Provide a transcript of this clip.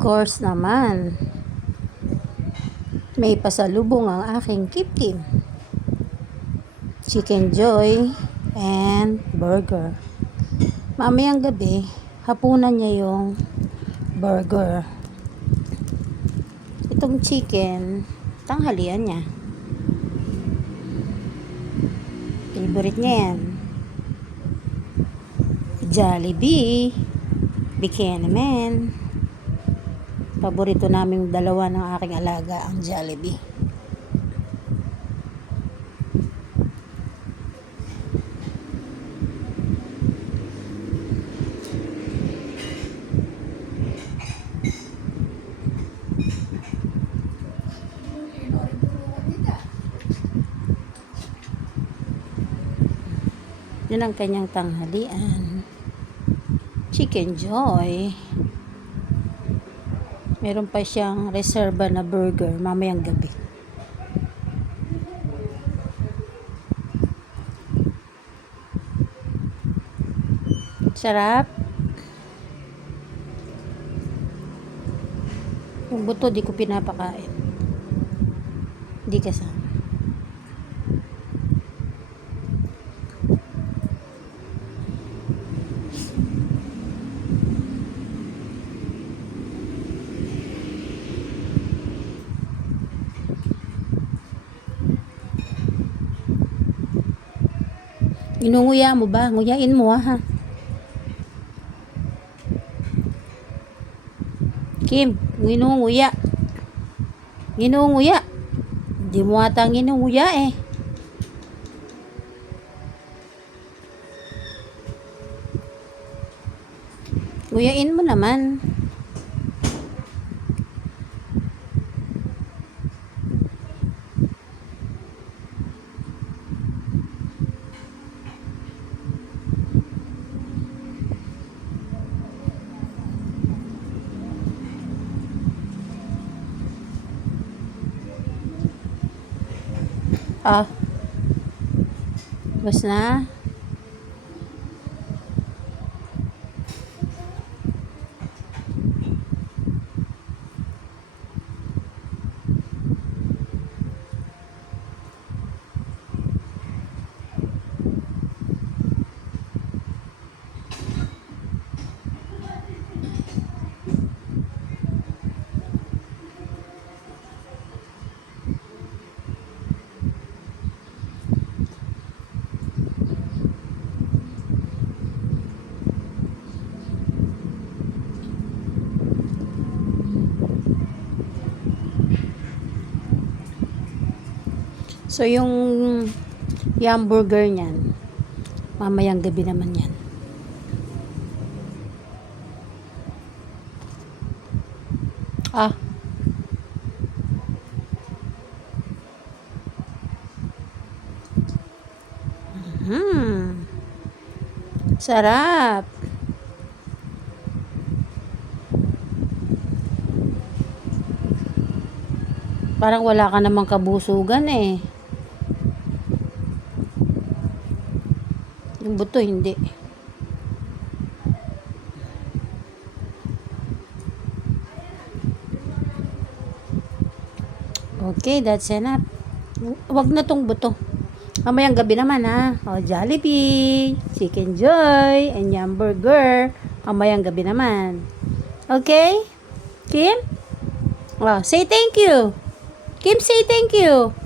course naman, may pasalubong ang aking Kim. Chicken Joy and burger. Mamayang gabi, hapunan niya yung burger. Itong chicken, tanghalian niya. Favorite niya yan. Jollibee Chicken. Paborito naming dalawa ng aking alaga ang Jollibee. Yun ang kanyang tanghalian. Chicken Joy. Meron pa siyang reserva na burger mamayang gabi. Sarap. Yung buto di ko pinapakain. Di kasama. Inunguya mo ba? Nguyain mo ha. Kim, nginunguya. Nginunguya. Hindi mo ata nginunguya eh. Nguyain mo naman. Ah. Bas na. So, yung hamburger niyan, mamayang gabi naman yan. Ah. Sarap. Parang wala ka namang kabusugan eh. Yung buto, hindi. Okay, that's enough. Wag na tong buto. Mamayang gabi naman ha. O, Jollibee, Chicken Joy, and hamburger. Mamayang gabi naman. Okay? Kim? Oh, say thank you. Kim, say thank you.